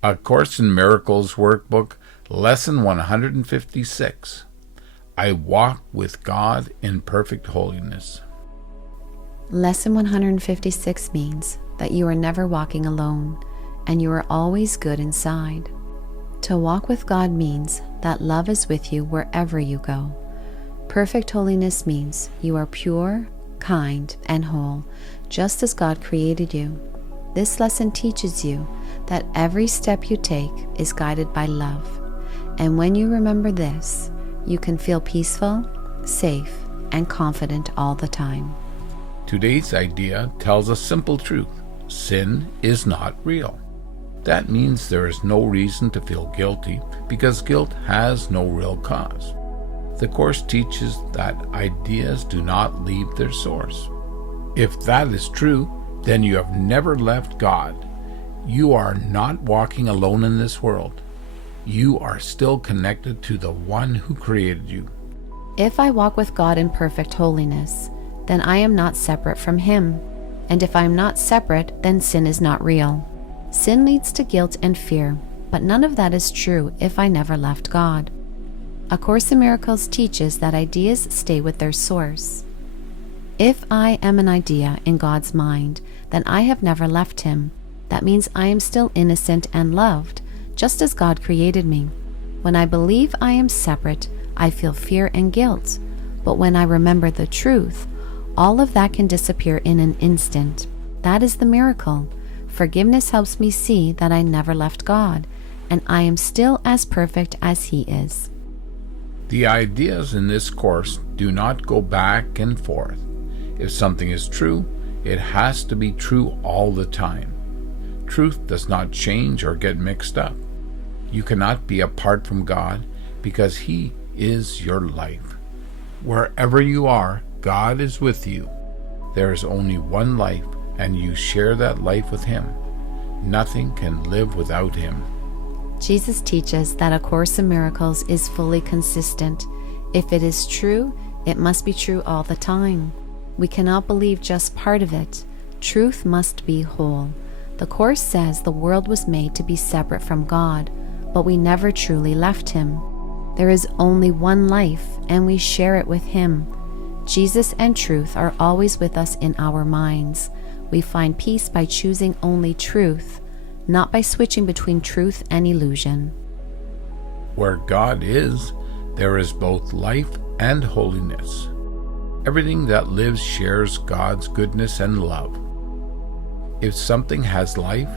A Course in Miracles Workbook, Lesson 156. I walk with God in perfect holiness. Lesson 156 means that you are never walking alone, and you are always good inside. To walk with God means that love is with you wherever you go. Perfect holiness means you are pure, kind, and whole, just as God created you. This lesson teaches you that every step you take is guided by love. And when you remember this, you can feel peaceful, safe, and confident all the time. Today's idea tells a simple truth. Sin is not real. That means there is no reason to feel guilty because guilt has no real cause. The Course teaches that ideas do not leave their source. If that is true, then you have never left God. You are not walking alone in this world. You are still connected to the one who created you. If I walk with God in perfect holiness, then I am not separate from Him. And if I am not separate, then sin is not real. Sin leads to guilt and fear, but none of that is true if I never left God. A Course in Miracles teaches that ideas stay with their source. If I am an idea in God's mind, then I have never left Him. That means I am still innocent and loved, just as God created me. When I believe I am separate, I feel fear and guilt. But when I remember the truth, all of that can disappear in an instant. That is the miracle. Forgiveness helps me see that I never left God, and I am still as perfect as He is. The ideas in this course do not go back and forth. If something is true, it has to be true all the time. Truth does not change or get mixed up. You cannot be apart from God because He is your life. Wherever you are, God is with you. There is only one life, and you share that life with Him. Nothing can live without Him. Jesus teaches that A Course in Miracles is fully consistent. If it is true, it must be true all the time. We cannot believe just part of it. Truth must be whole. The Course says the world was made to be separate from God, but we never truly left Him. There is only one life, and we share it with Him. Jesus and truth are always with us in our minds. We find peace by choosing only truth, not by switching between truth and illusion. Where God is, there is both life and holiness. Everything that lives shares God's goodness and love. If something has life,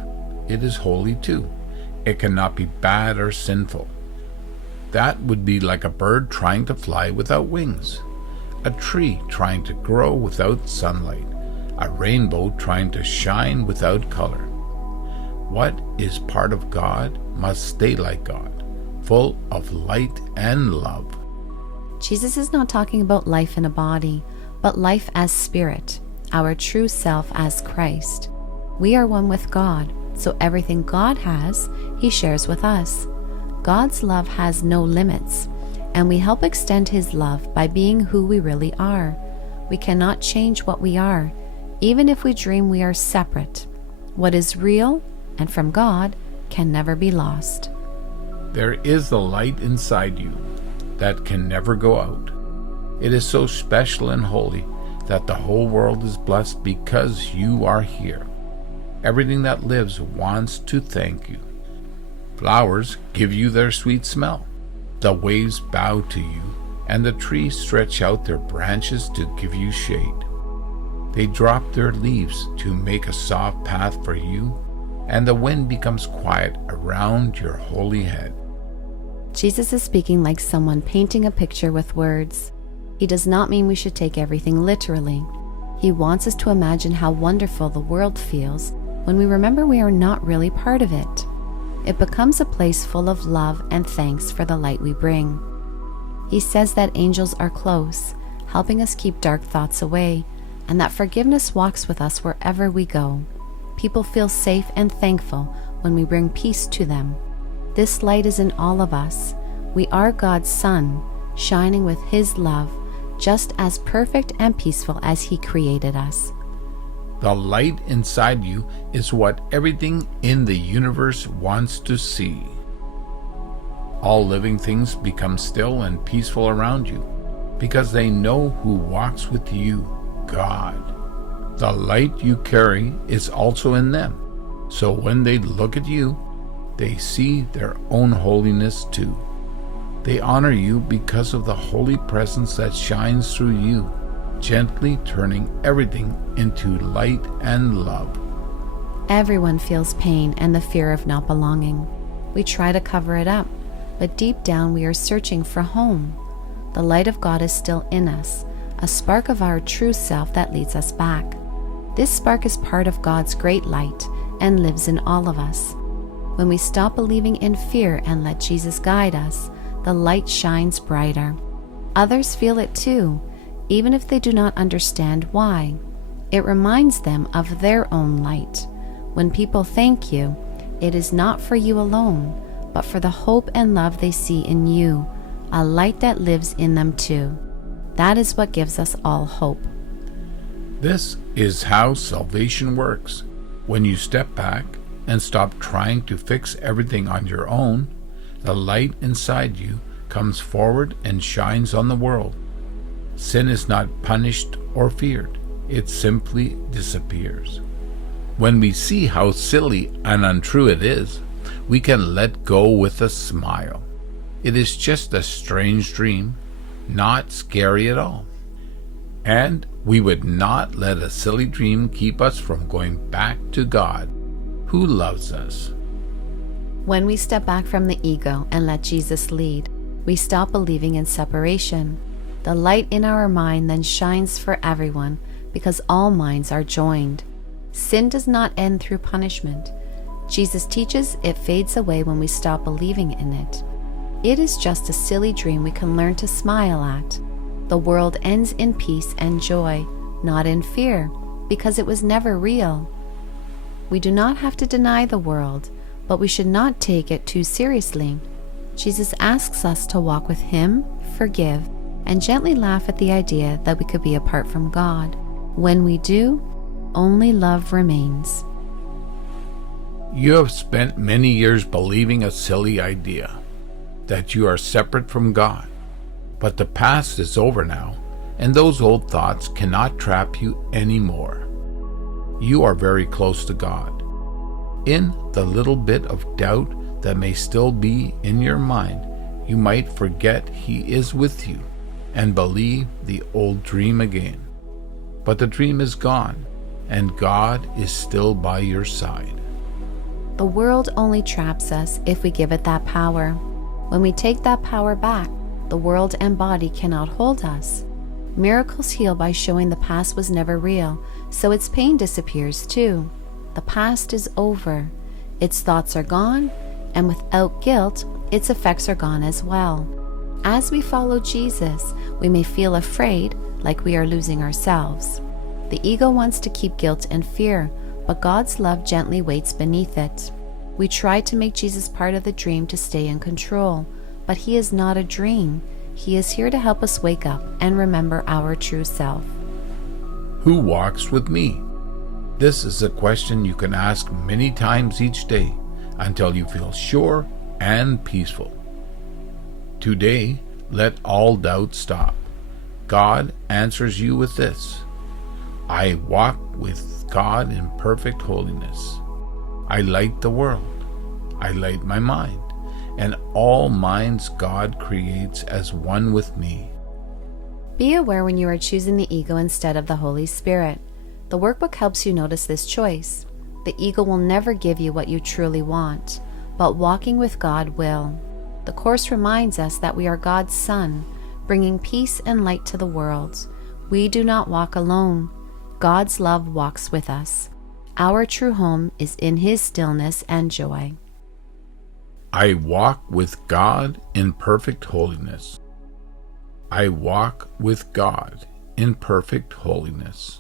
it is holy too. It cannot be bad or sinful. That would be like a bird trying to fly without wings, a tree trying to grow without sunlight, a rainbow trying to shine without color. What is part of God must stay like God, full of light and love. Jesus is not talking about life in a body, but life as spirit, our true self as Christ. We are one with God, so everything God has, He shares with us. God's love has no limits, and we help extend His love by being who we really are. We cannot change what we are, even if we dream we are separate. What is real and from God can never be lost. There is a light inside you that can never go out. It is so special and holy that the whole world is blessed because you are here. Everything that lives wants to thank you. Flowers give you their sweet smell. The waves bow to you, and the trees stretch out their branches to give you shade. They drop their leaves to make a soft path for you, and the wind becomes quiet around your holy head. Jesus is speaking like someone painting a picture with words. He does not mean we should take everything literally. He wants us to imagine how wonderful the world feels when we remember we are not really part of it. It becomes a place full of love and thanks for the light we bring. He says that angels are close, helping us keep dark thoughts away, and that forgiveness walks with us wherever we go. People feel safe and thankful when we bring peace to them. This light is in all of us. We are God's Son, shining with His love, just as perfect and peaceful as He created us. The light inside you is what everything in the universe wants to see. All living things become still and peaceful around you because they know who walks with you, God. The light you carry is also in them, so when they look at you, they see their own holiness too. They honor you because of the holy presence that shines through you, gently turning everything into light and love. Everyone feels pain and the fear of not belonging. We try to cover it up, but deep down we are searching for home. The light of God is still in us, a spark of our true self that leads us back. This spark is part of God's great light and lives in all of us. When we stop believing in fear and let Jesus guide us, the light shines brighter. Others feel it too, even if they do not understand why. It reminds them of their own light. When people thank you, it is not for you alone, but for the hope and love they see in you, a light that lives in them too. That is what gives us all hope. This is how salvation works. When you step back and stop trying to fix everything on your own, the light inside you comes forward and shines on the world. Sin is not punished or feared. It simply disappears. When we see how silly and untrue it is, we can let go with a smile. It is just a strange dream, not scary at all. And we would not let a silly dream keep us from going back to God, who loves us. When we step back from the ego and let Jesus lead, we stop believing in separation. The light in our mind then shines for everyone because all minds are joined. Sin does not end through punishment. Jesus teaches it fades away when we stop believing in it. It is just a silly dream we can learn to smile at. The world ends in peace and joy, not in fear, because it was never real. We do not have to deny the world, but we should not take it too seriously. Jesus asks us to walk with Him, forgive, and gently laugh at the idea that we could be apart from God. When we do, only love remains. You have spent many years believing a silly idea, that you are separate from God. But the past is over now, and those old thoughts cannot trap you anymore. You are very close to God. In the little bit of doubt that may still be in your mind, you might forget He is with you and believe the old dream again. But the dream is gone, and God is still by your side. The world only traps us if we give it that power. When we take that power back, the world and body cannot hold us. Miracles heal by showing the past was never real, so its pain disappears too. The past is over. Its thoughts are gone, and without guilt, its effects are gone as well. As we follow Jesus, we may feel afraid, like we are losing ourselves. The ego wants to keep guilt and fear, but God's love gently waits beneath it. We try to make Jesus part of the dream to stay in control, but He is not a dream. He is here to help us wake up and remember our true self. Who walks with me? This is a question you can ask many times each day until you feel sure and peaceful. Today, let all doubt stop. God answers you with this: I walk with God in perfect holiness. I light the world. I light my mind, and all minds God creates as one with me. Be aware when you are choosing the ego instead of the Holy Spirit. The workbook helps you notice this choice. The ego will never give you what you truly want, but walking with God will. The Course reminds us that we are God's Son, bringing peace and light to the world. We do not walk alone. God's love walks with us. Our true home is in His stillness and joy. I walk with God in perfect holiness. I walk with God in perfect holiness.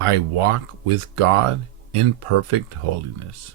I walk with God in perfect holiness.